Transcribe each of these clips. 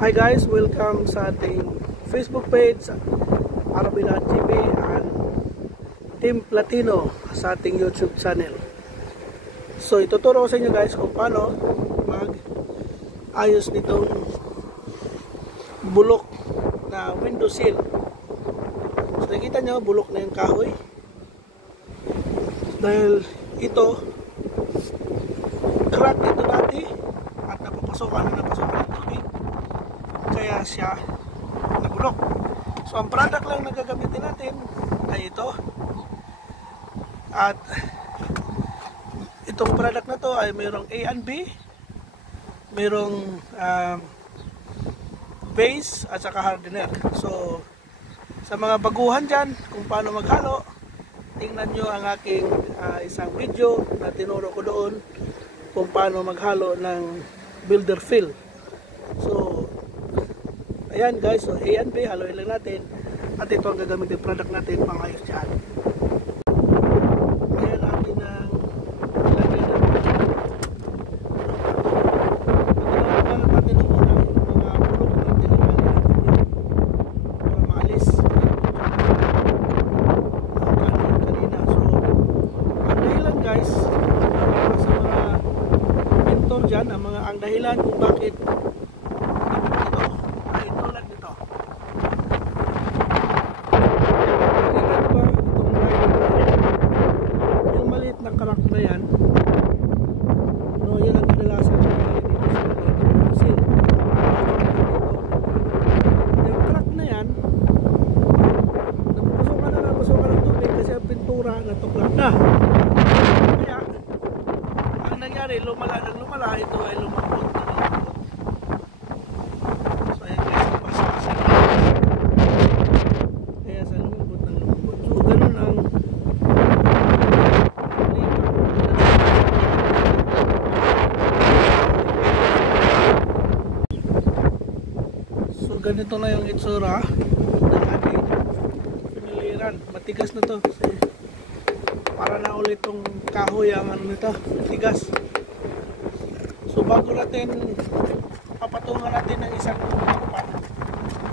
Hi guys, welcome sa ating Facebook page, Arabina TV and Team Platino sa ating YouTube channel. So ituturo ko sa inyo guys kung paano mag-ayos nitong bulok na window sill. So nakita nyo, bulok na yung kahoy. Dahil ito, crack ito dati at napapasokan ng tubig. Kaya siya nabulok. So ang product lang na gagamitin natin ay ito. At itong product na to ay mayroong A and B, mayroong base at saka hardener. So sa mga baguhan dyan kung paano maghalo, tingnan nyo ang aking isang video na tinuro ko doon kung paano maghalo ng builder fill. So ayan guys, so A and B, haluin lang natin. At ito ang gagamitin product natin pang ayos dyan. Ayan atin ang ilagay natin. Pagkakaroon natin ng unang mga bulok natin na para maalis. Kanina. So, ang dahilan guys, sa mga mentor dyan, ang dahilan kung bakit natuklap na. Kaya ang nangyari, lumala ito ay lumambot na lumambot. So ayan guys, nabasa kasi kaya sa lumambot na lumambot. So ganun ang so ganito na yung itsura ng ating piniliran. Matigas na to kasi para na ulit itong kahoy ang ano nito, tigas. So bago natin papatungan natin ng isang pan,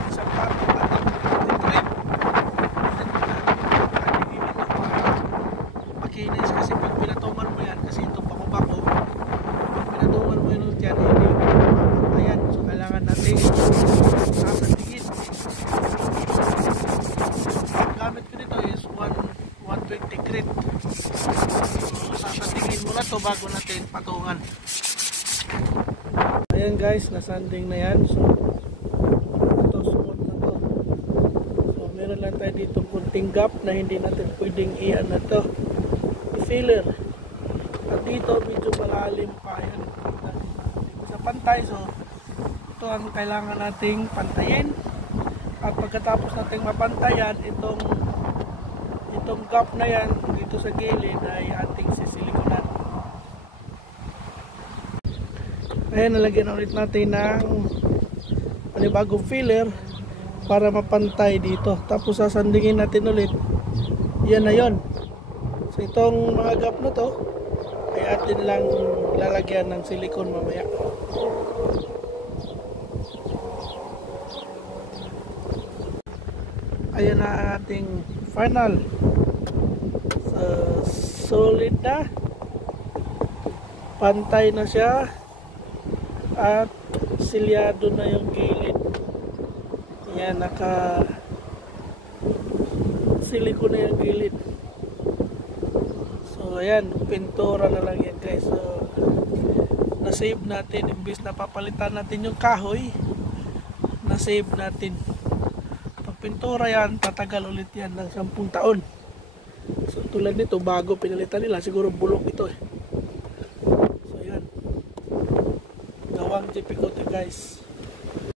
isang pan natin trip. Makinis kasi pag pinatungan mo yan, kasi itong bako-bako, pag pinatungan mo yun dyan, hindi papatayan. So kailangan natin sasandigin. Ang gamit ko dito is 120 grit. Sasandigin muna to bago natin patungan. Ayan guys, nasanding na yan. So ito, sumot na to. So meron lang tayo dito kunting gap na hindi natin pwedeng i-an na to, i-filler. At dito medyo malalim pa yan, sa pantay. So ito ang kailangan nating pantayin. At pagkatapos nating mapantayan, itong gap na yan dito sa gilid ay ating sisilikonan. Ayan, nalagyan ulit natin ng panibagong filler para mapantay dito. Tapos sasandingin natin ulit. Yan na yon. So itong mga gap na to ay atin lang lalagyan ng silikon mamaya. Ayan na ang ating final. Solid na, pantay na siya at silyado na yung gilid. Yan, naka siliko na yung gilid. So ayan, pintura na lang yan guys. So na-save natin, imbis na papalitan natin yung kahoy, na-save natin. Pag pintura yan, tatagal ulit yan ng 10 taon. So tulad nito, bago pinalitan nila, siguro bulok ito eh. So yan, gawang Jeep Ikote guys.